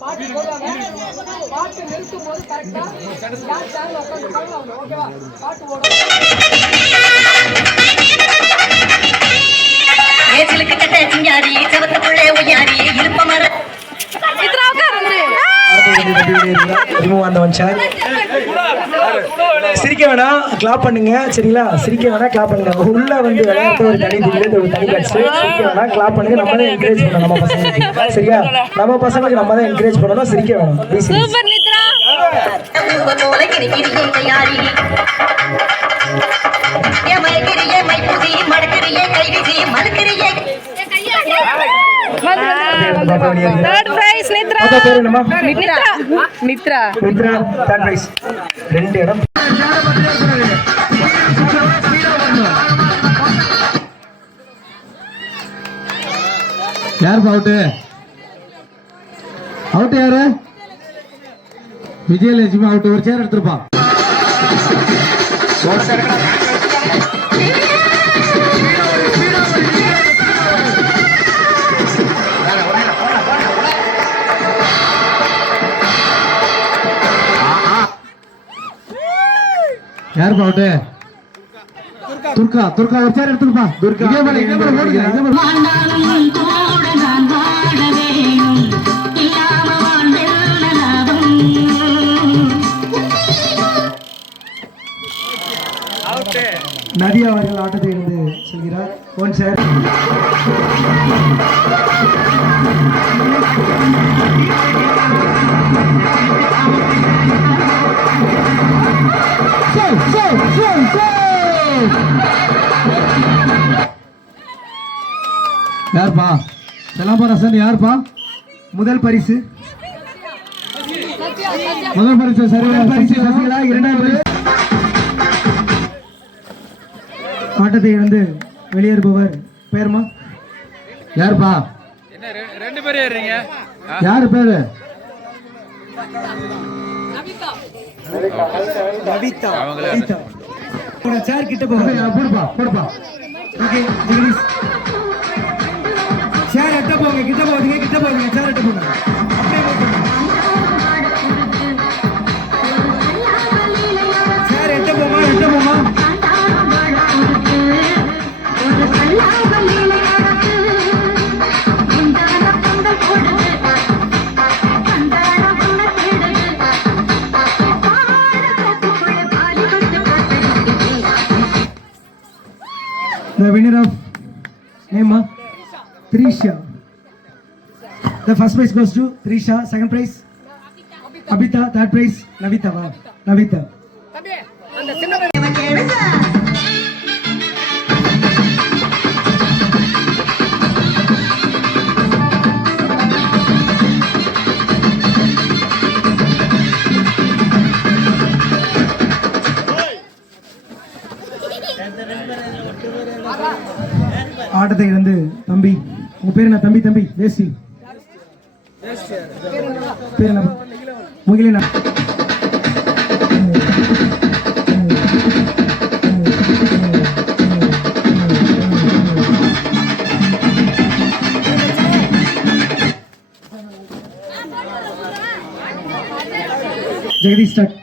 பாட்டு போடுவாங்க. பாட்டு நிறுத்தும் போது கரெக்டா யார் சேர்ல உட்காந்து ஓகேவா? பாட்டு ஓடும். ஏச்சலுக்கு கட்ட சிங்காரி சவத்துக்குள்ளே உயாரி இருப்பமர சிரிக்க வேணாம், கிளாப் பண்ணுங்க சரிங்களா? சிரிக்க வேணாம், கிளாப் பண்ணுங்க. உள்ள வந்து விளையாட்டு ஒரு தனி தில்லு ஒரு தனி கட்சி. சிரிக்க வேணாம், கிளாப் பண்ணுங்க. நம்ம தான் என்கரேஜ் பண்ணணும் நம்ம பசங்களுக்கு சரியா? நம்ம பசங்களுக்கு நம்ம தான் என்கரேஜ் பண்ணணும். சிரிக்க வேணும். சூப்பர் நித்ரா போல கிரிக்கிரியே தயாரி ஏ மைகிரியே மைபுதி மடக்கிரியே கைவிதி மடக்கிரியே थर्ड प्राइस नित्रा नित्रा नित्रा नित्रा थर्ड प्राइस ரெண்டு இடம் யார் அவுட் அவுட் யாரு விஜயலட்சுமி அவுட் ஒரு சேர் எடுத்துருப்பா யார் அவுட் துர்கா துர்கா ஒரு சேர் எடுத்துருப்பா துர்கா நதியா அவர்கள் ஆட்டத்தை இருந்து செல்கிறார். ஒன் சார் யார்பா செலாம்பரசன் யார்பா முதல் பரிசு சரியான பரிசு சசிகலா. இரண்டாவது பரிசு ஆட்டத்தை இழந்து வெளியேறுபவர் பேருமா யார்பா ரெண்டு பேரும் ஏறீங்க யாரு பேரு நவிதா சேர் கிட்ட போடுப்பா போடுப்பா ஓகே ஜெகதீஷ் சேர் எட்ட போங்க கிட்ட போகுதுங்க சேர் எட்ட போங்க அப்படியே போங்க சேர் எட்ட போமா The winner of name Trisha. The first prize goes to Trisha. Second prize Abita. Third prize Navita. Navita. ஆட்டத்தை இழந்து தம்பி உங்க பேர் என்ன தம்பி வேசி பேர் என்ன முகிலனா ஜெகதீஷ் ஸ்டார்ட்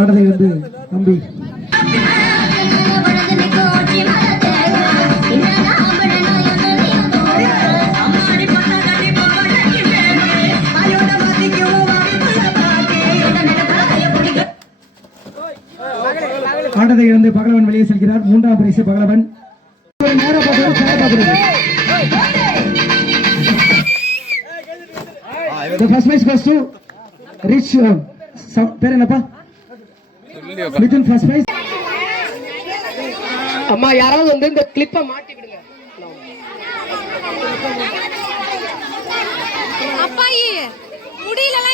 ஆட்டத்தை வந்து தம்பி ஆட்டத்தை இருந்து பகலவன் வெளியே செல்கிறார். மூன்றாம் பரிசு பகலவன். The first prize goes to Rich. பேர் என்னப்பா? Mithun first prize. அம்மா யாராவது வந்து இந்த கிளிப்பை மாட்டி விடுங்க.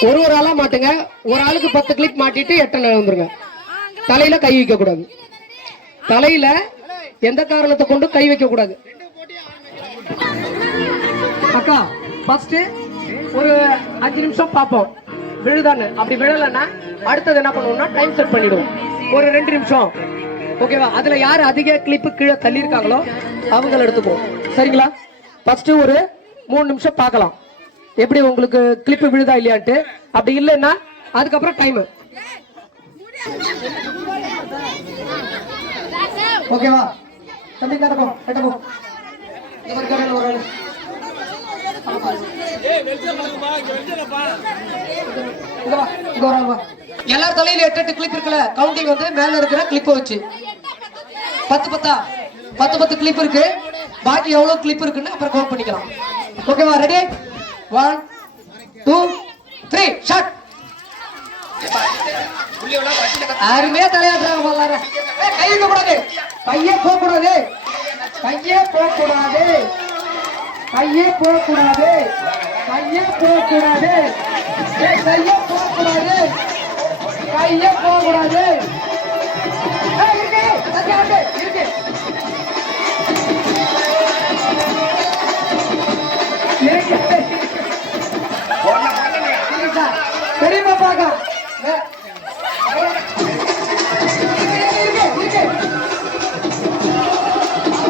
ஒரு ஆளா மாட்டுங்க. ஒரு ஆளுக்கு 10 கிளிப் மாட்டிட்டு 8 வந்துருங்க. தலையில கை வைக்க கூடாது. தலையில எந்த காரணத்தை கொண்டு கை வைக்க கூடாது. அக்கா ஃபர்ஸ்ட் ஒரு 5 நிமிஷம் பார்ப்போம் விழுதான்னு. அப்படி விழலைன்னா அடுத்தது என்ன பண்ணுவோம்னா டைம் செட் பண்ணிடுவோம். ஒரு 2 நிமிஷம் ஓகேவா? அதுல யாரு அதிக கிளிப்பு கீழே தள்ளி இருக்காங்களோ அவங்கள எடுத்துப்போம். சரிங்களா? ஃபர்ஸ்ட் ஒரு 3 நிமிஷம் பார்க்கலாம் எப்படி உங்களுக்கு கிளிப்பு விழுதா இல்லையான்ட்டு. அப்படி இல்லைன்னா அதுக்கப்புறம் டைம். ஓகேவா? தம்பி கட்டப்போம் கட்டப்போம். எல்லார் தலையில 8 கிளிப் இருக்குல்ல, கவுண்டிங் வந்து மேல இருக்கிற கிளிப் வச்சு 10 கிளிப் இருக்கு. பாக்கி எவ்வளவு கிளிப் இருக்குன்னு அப்புறம் கவுண்ட் பண்ணிக்கலாம். ஓகேவா? ரெடி? 1 2 3 ஷாட். அருமையா தலையாடுறாங்க எல்லாரும். கை வைக்க கூடாது, கையே போக கூடாது, கையே போக கூடாது, கையே போக கூடாது, கையே போக கூடாது, கையே போக கூடாது, கையே போக கூடாது. இருக்கு பெரியமா பாக்க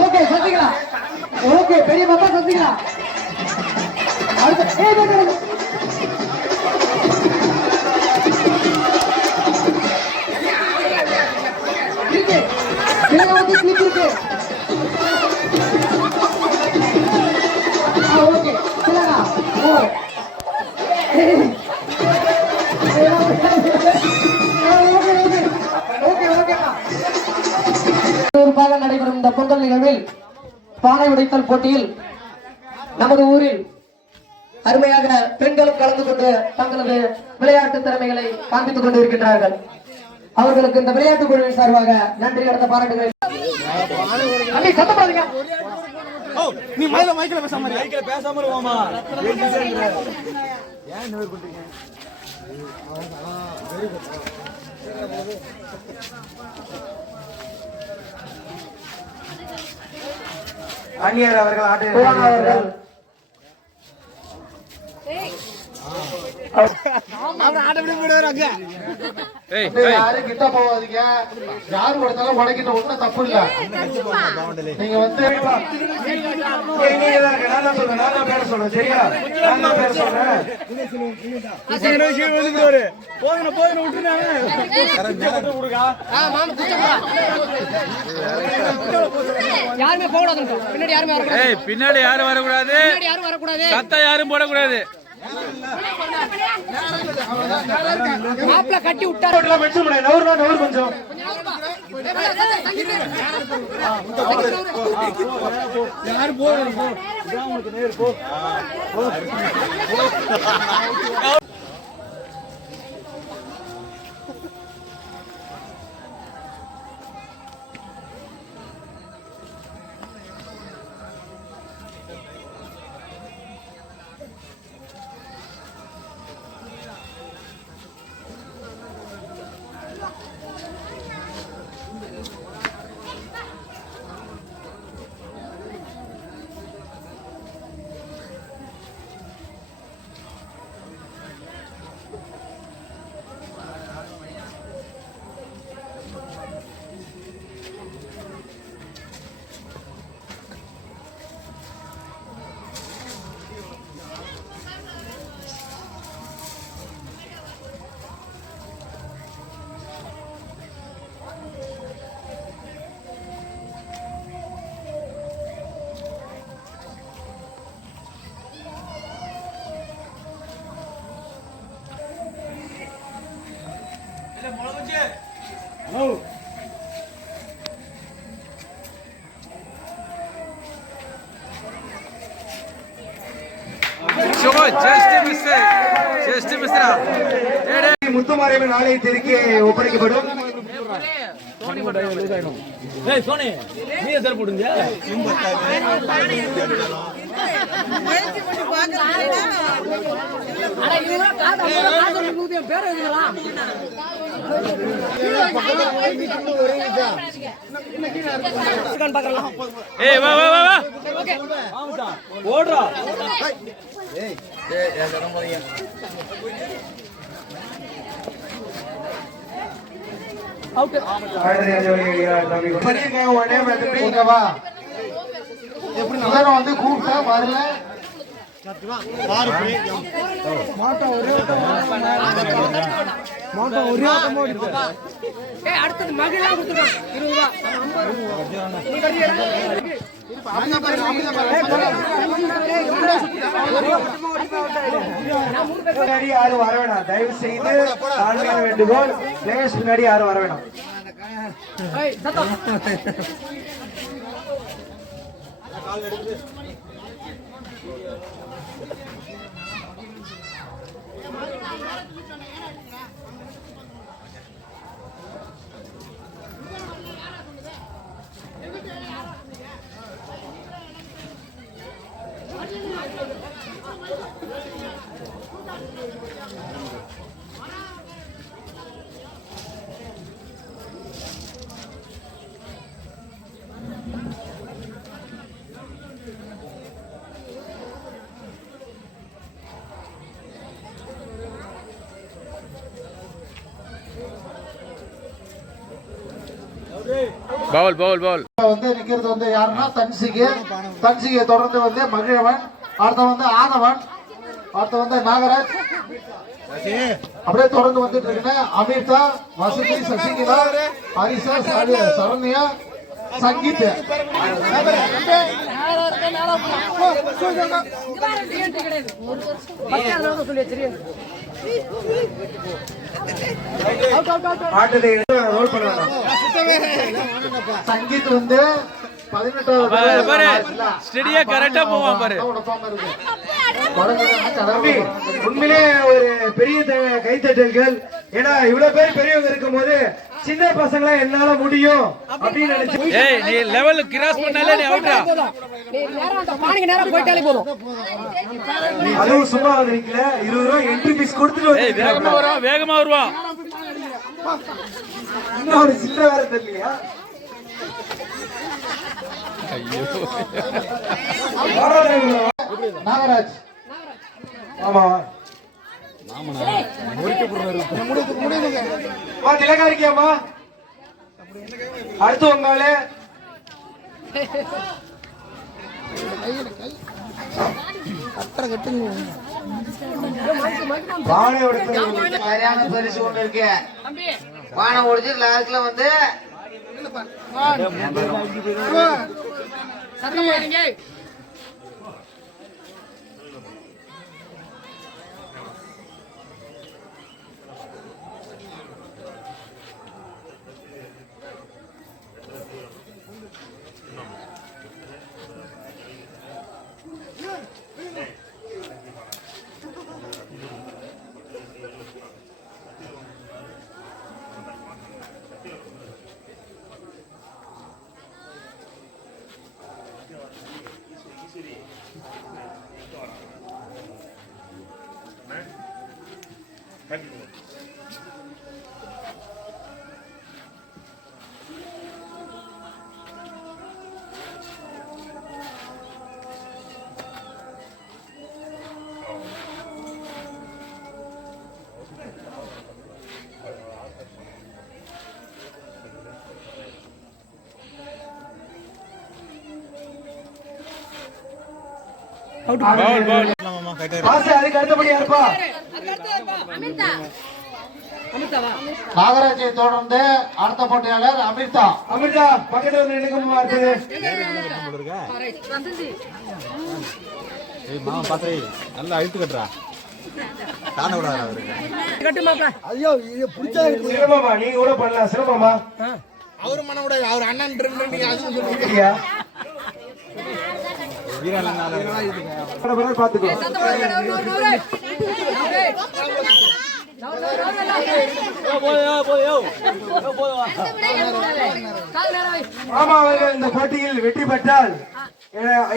ஓகே சத்திக்கலாம். ஓகே பெரிய பாப்பா சத்திக்கலாம். ஓகே நடைபெறும் இந்த பொங்கல் நிகழ்வில் பானை உடைத்தல் போட்டியில் நமது ஊரில் அருமையாக பெண்களும் கலந்து கொண்டு தங்களது விளையாட்டு திறமைகளை காண்பித்துக் கொண்டிருக்கின்றார்கள். அவர்களுக்கு இந்த விளையாட்டு குழுவின் சார்பாக நன்றி கடந்த பாராட்டுகளை. நீ மைக்ல பேசாம அந்நியர் அவர்கள் ஆட்டு யாரும் கிட்ட போவாதீங்க. யாரு கொடுத்தாலும் உடைக்கிட்ட ஒண்ணும் தப்பு இல்ல. நீங்க வந்து சொல்றேன் சரியா? சொல்றேன் யாருமே போகக்கூடாது. பின்னாடி யாருமே வரக்கூடாது. பின்னாடி யாரும் வரக்கூடாது. சத்தம் யாரும் போடக்கூடாது. மாப்பிள கட்டி விட்டாரு. கொஞ்சம் முத்துமாரியம்மன் ஆலயத்திற்கு ஒப்படைக்கப்படும். பேர் ஏய் வா வா வா வா ஓடுறா இங்க வா. எல்லாரும் வந்து கூப்பிட்டா வரல. அடுத்தது மகிழா கொடுத்துருக்கான் 20 ரூபா. முன்னாடி யாரும் வர வேணாம், தயவு செய்து தாழ்மையான வேண்டுகோள். பிளேயர்ஸ் முன்னாடி யாரும் வர வேணாம். பவுல் பவுல் பவுல் வந்து நிக்கிறது வந்து யாருன்னா தன்சிகை தொடர்ந்து வந்து மகிழவன், அடுத்த வந்து ஆதவன், அடுத்த வந்து நாகராஜ், அப்படியே தொடர்ந்து வந்துட்டு இருக்குன்னா அமிர்தா, வசதி, சசிகலா, ஹரிசா, சரண்யா, சங்கீத். ஆட்டத்தை ரோல் பண்ண வேணாம். சங்கீத் வந்து 18வது ஸ்டெடியா கரெக்டா போவான் பாரு. தம்பி, உண்மையிலே ஒரு பெரிய கைத்தட்டல்கள். ஏன்னா இவ்வளவு பேர் பெரியவங்க இருக்கும் போது சின்ன பசங்களா என்னால முடியும் அப்படின்னு நினைச்சு. ஏய் நீ லெவல் கிராஸ் பண்ணாலே நீ அவுட்ரா. அதுவும் சும்மா வந்துருக்கல, 20 ரூபா என்ட்ரி ஃபீஸ் கொடுத்துட்டு ஏய் வேகமா வருவான் வேகமா வருவான். இன்னும் ஒரு சின்ன வேற தெரியலையா? நாகராஜ். ஆமா திலகா இருக்கியாமா? அடுத்து உங்கால சரியான பரிசு ஒண்ணு இருக்கு. வானம் ஓடிச்சு லாஸ்ட்ல வந்து அதுக்கு அடுத்தபடி யாருப்பா? நாகராஜை தொடர்ந்து அடுத்த போட்டியாளர் அமிர்தா. அமிர்தா பக்கத்துல வந்து நினைக்கமா இருக்குது. நல்லா அழுத்து கட்டுறா தானே விடாது அவருக்கு. சிரமமா நீங்க கூட பண்ணலாம். சிரமமா அவரு மன விட அவர் அண்ணன் இல்லையா? பாத்துக்கோ. மாமா அவர்கள் இந்த போட்டியில் வெற்றி பெற்றால்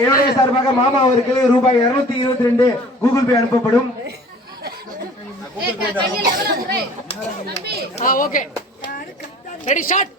என்னுடைய சார்பாக மாமா அவருக்கு ரூபாய் 222 கூகுள் பே அனுப்பப்படும். Okay ready shot.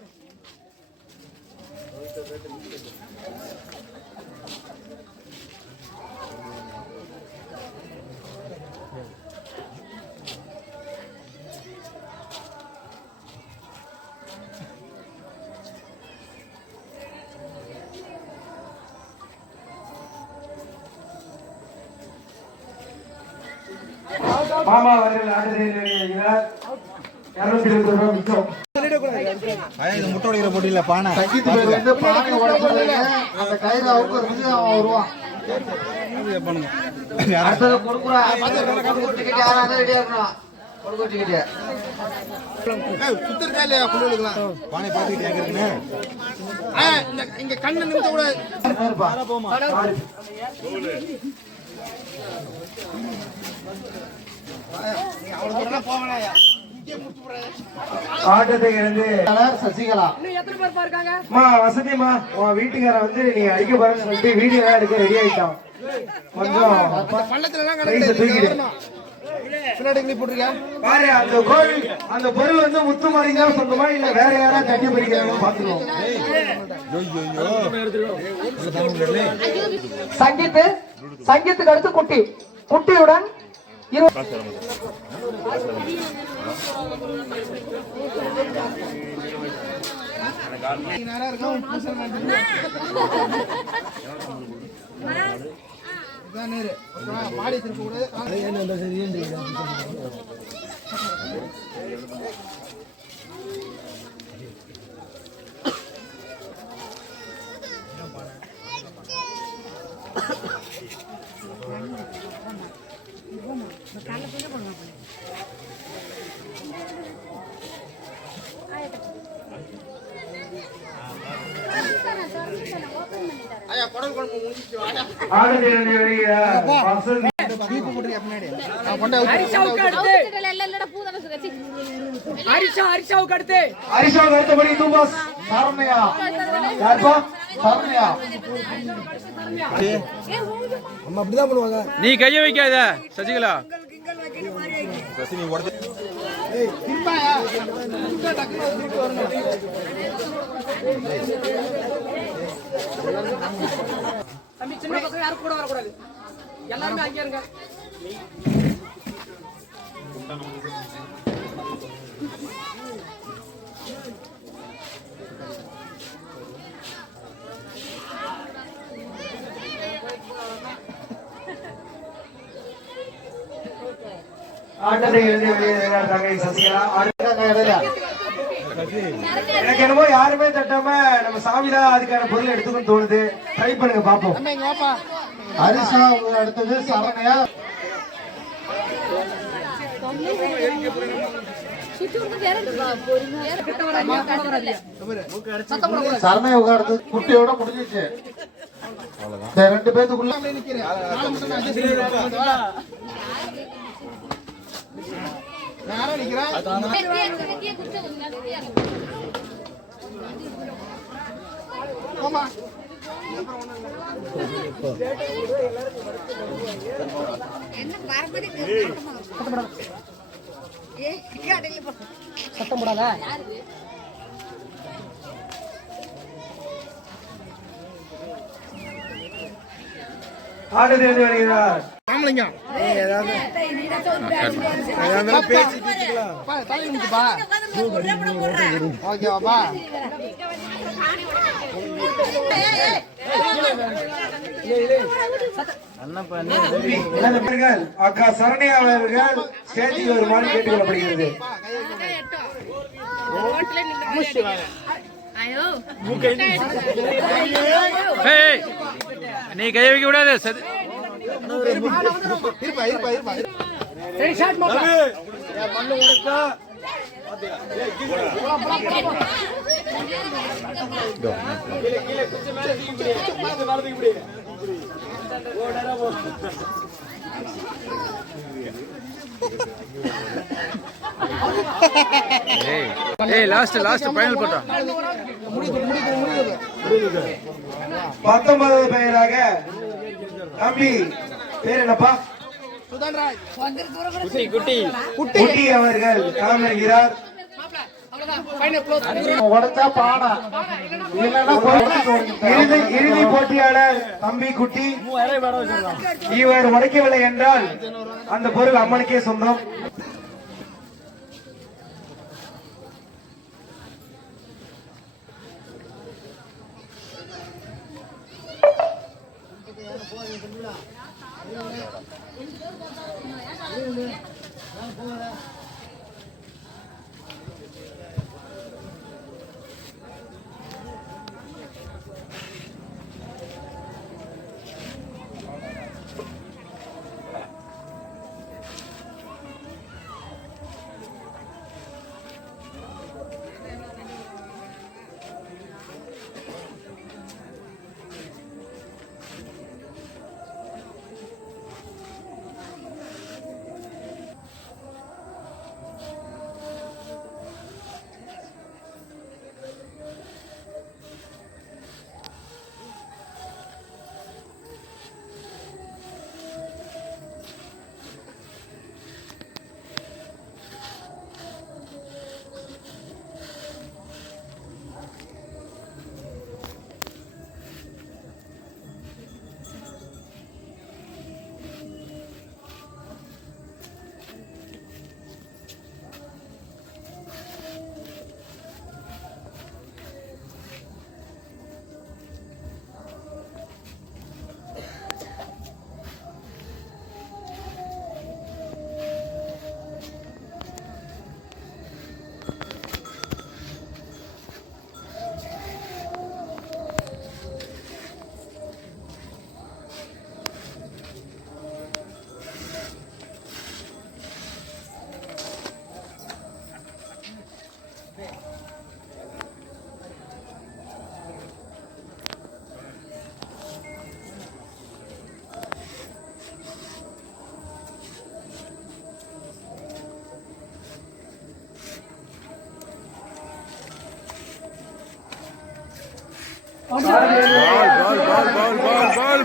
மாமா அவர்கள் ஆட்டத்தில் 220 ரூபாய் மிச்சம். இது முட்டை உடைக்கிற போட்டியில பானை சங்கீத் பேர் வந்து பானை உடைக்கிறதுல அந்த கயிறு அவங்க அவன் வருவான். அடுத்தது கொடுக்குறா டிக்கெட் யாராவது ரெடியா இருக்கணும். கொடுக்குற டிக்கெட் சுத்திருக்கா இல்லையா புள்ளுகளுக்குலாம் பானை பார்த்துக்கிட்டு எங்க இருக்குன்னு இங்க கண்ணு நிமித்த கூட ஆட்டத்தை இருந்து சசிகலா இன்னும் எத்தனை பேர் பாருக்காங்க? வசதிமா உன் வீட்டுக்காரன் வந்து நீ அடிக்க போறேன்னு சொல்லிட்டு வீடியோ எல்லாம் எடுக்க ரெடி ஆயிட்டான். கொஞ்சம் கையை தூக்கிடு. பாரு அந்த பொருள் வந்து முத்து மாதிரி தான் சொந்தமா இல்ல வேற யாராவது கட்டி பிடிக்கிறாங்க பாத்துருவோம். சங்கீத்துக்கு அடுத்து குட்டி, குட்டியுடன் மாடி திருப்பூர் ஹரிஷாவுக்கு அடுத்து அடுத்தபடி தூபாஸ் சரண்யா யாருப்பா சரண்யா நீ கைய வைக்காத சசிகலா. தம்பி சின்ன பசங்க யாரும் கூட வரக்கூடாது, எல்லாருமே அங்கே இருங்க. ஆட்டத்தை இருந்து வெளியேறாங்க சசிகலா. எனக்கு என்னமோ யாருமே தட்டாம நம்ம சாமிதான் அதுக்கான பொருள் எடுத்துக்கணும்னு தோணுது. ட்ரை பண்ணுங்க பாப்போம். ஹரிஷா அடுத்தது சரண்யா சரண்யா அடுத்தது குட்டியோட முடிஞ்சிச்சு. ரெண்டு பேத்துக்குள்ள சத்தம் போடாத. ஆட்டத்தை இருந்து வெளியேறார் அக்கா சரண்யா அவர்கள் ஸ்டேஜுக்கு வருமாறு கேட்டுக்கொள்ளப்படுகிறது. நீ கைய வைக்க கூடாது. ரெடி ஷாட் மாப்ள. ஏய் லாஸ்ட் ஃபைனல் போட்டோம். 19 பெயராக தம்பி பேர் என்னப்பா? குட்டி அவர்கள் களமிறங்கிறார். உடைச்சா பானை இல்லைன்னா இறுதி போட்டியாளர் தம்பி குட்டி. இவர் உடைக்கவில்லை என்றால் அந்த பொருள் அம்மனுக்கே சொந்தம். பால்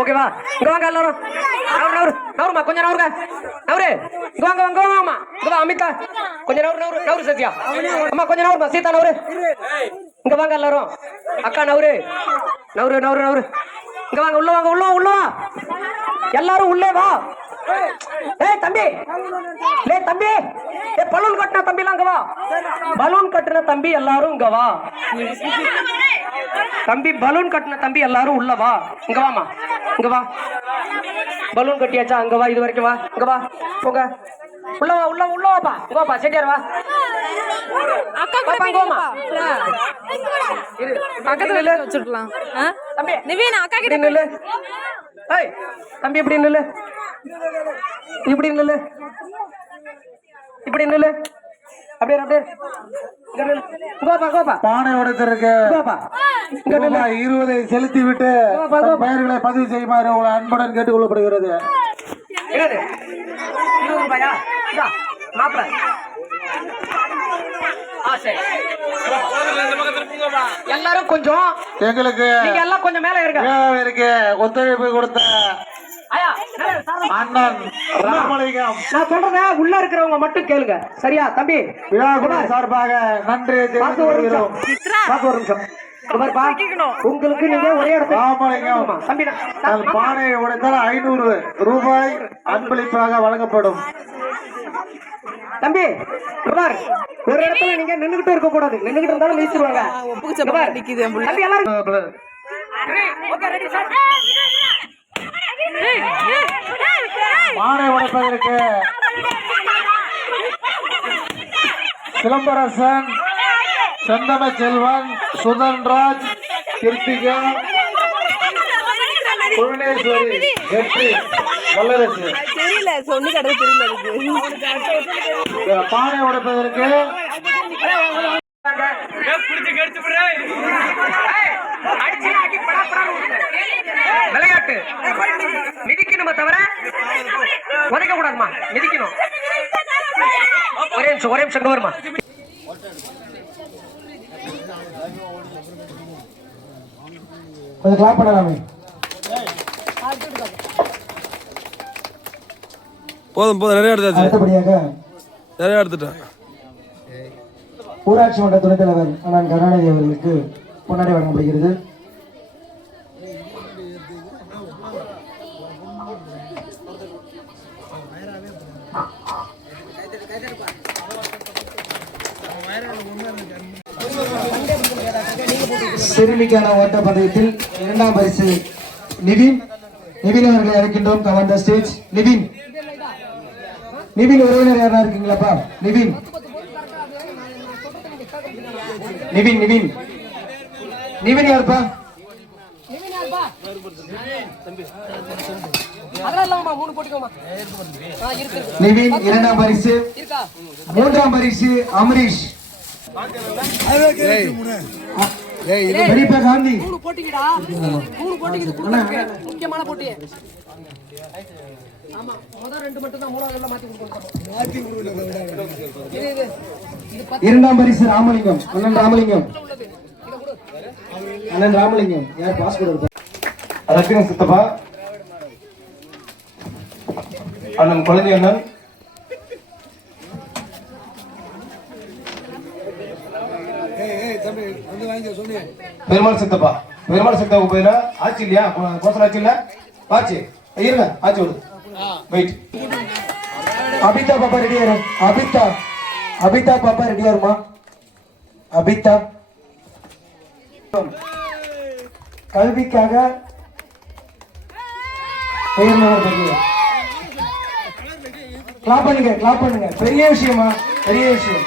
ஓகேவா? இங்க வாங்க எல்லாரும். நவருமா கொஞ்சம் நவருங்க. நவரு இங்க வாங்க வாங்க வாங்கம்மா. இங்க வா அமிதா கொஞ்சம் நவரு சத்யா அம்மா கொஞ்சம் நவருமா. சீதா நவரு இங்க வாங்க எல்லாரும். அக்கா நவரு இங்க வாங்க. உள்ள வா எல்லாரும் உள்ளே வா. ஏய் தம்பி பலூன் கட்டின தம்பி எல்லாம் இங்க வா. பலூன் கட்டின தம்பி எல்லாரும் இங்க வா. தம்பி பலூன் கட்டின தம்பி எல்லாரும் உள்ள வா. இங்க வாமா இங்க வா. பலூன் கட்டியாச்சா? அங்க வா. இது வரைக்கும் வா. இங்க வா போங்க. உள்ள வாப்பா. இங்க வாப்பா. செட்டியார் வா. அக்கா கூட போமா பக்கத்துல வச்சிடலாம். தம்பி நிவேன் அக்கா கிட்ட நில்லு. ஏய் தம்பி இப்படி நில்லு. இப்படி நில்லு. அப்படியே கோபா பானை உடைத்தருக்கு கோபா 20 செலுத்தி விட்டு பெயர்களை பதிவு செய்யுமாறு உங்களை அன்புடன் கேட்டுக் கொள்ளப்படுகிறது. என்னது 20 ரூபாயா? மாப்பிள்ள எல்லாரும் கொஞ்சம் எங்களுக்கு நீங்க எல்லாம் கொஞ்சம் மேல இருக்கு ஒத்துழைப்பு கொடுத்த அண்ணன் ராமலிங்கம் நான் சொல்றத உள்ள இருக்கிறவங்க மட்டும் கேளுங்க. சரியா தம்பி? விழாக்குழு சார்பாக நன்றி தெரிவித்துக் உங்களுக்கு நீங்க ஒரே இடத்துல ராமலிங்கம் தம்பி பானையை உடைத்தால் 500 ரூபாய் அன்பளிப்பாக வழங்கப்படும். தம்பி ஒரு இடத்துல நீங்க நின்னுகிட்டு இருக்க கூடாது. நின்னுகிட்டு இருந்தாலும் வீசிடுவாங்க. தம்பி எல்லாரும் பானை உடைப்பதற்கு சிலம்பரசன், செந்தம செல்வன், சுதன்ராஜ், கிருத்திகா, புவனேஸ்வரி, வெற்றி, வல்லரசு தெரியல சொன்னி கடை தெரியல. பானை உடைப்பதற்கு விளையாட்டு மிதிக்கணுமா தவிர உதைக்க கூடாதுமா. மிதிக்கணும். ஒரே நிமிஷம் வருமா. கொஞ்சம் கிளாப் பண்ணலாமே. போதும் போதும் நிறைய எடுத்தாச்சு, அடுத்தபடியாக நிறைய எடுத்துட்டேன். ஊராட்சி மன்ற துணைத் தலைவர் அண்ணன் கருணாநிதி அவர்களுக்கு பொன்னாடை வழங்கப்படுகிறது. சிறுமிக்கான ஓட்டப்பந்தயத்தில் 2ஆம் பரிசு நிவின் அவர்களை அழைக்கின்றோம். Cover the stage. நிவின் உறவினர் யாரா இருக்கீங்களாப்பா? நிவின் யாருப்பா? நிவின் 2ஆம் பரிசு. 3ஆம் பரிசு அமரீஷ். பெரியப்பா காந்தி முக்கியமான போட்டி. ஆமா, முதல் 2 மட்டும் தான், 3வது மாத்தி கொடுக்கணும். 2ஆம் பரிசு ராமலிங்கம். அண்ணன் ராமலிங்கம் யார் பாஸ் கொடுப்பார்? ரத்தினம் சித்தப்பா, அண்ணன் குழந்தை அண்ணன், பெருமாள் சித்தப்பா. பெருமாள் சித்தப்பா போயில ஆச்சு இல்லையா? கோசல் ஆச்சு இல்ல? ஆச்சு இருங்க, ஆச்சு விடு. வெயிட். அபிதா பாப்பா ரெடியா இரு. அபிதா பாப்பா ரெடியா இருமா? அபிதா கல்விக்காக கிளாப் பண்ணுங்க. பெரிய விஷயமா? பெரிய விஷயம்.